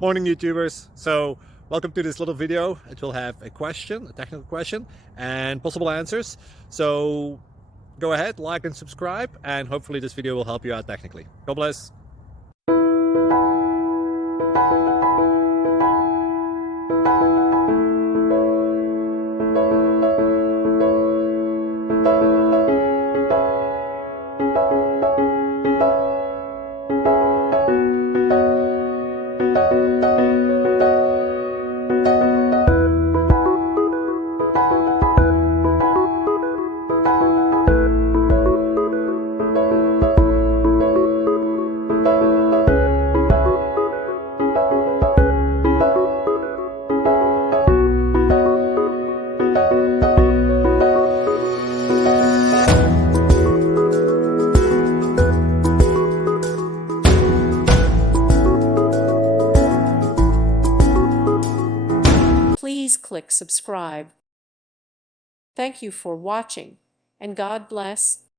Morning, YouTubers. So, welcome to this little video. It will have a question, a technical question, and possible answers. So, go ahead, like and subscribe, and hopefully this video will help you out technically. God bless. Please click subscribe. Thank you for watching, and God bless.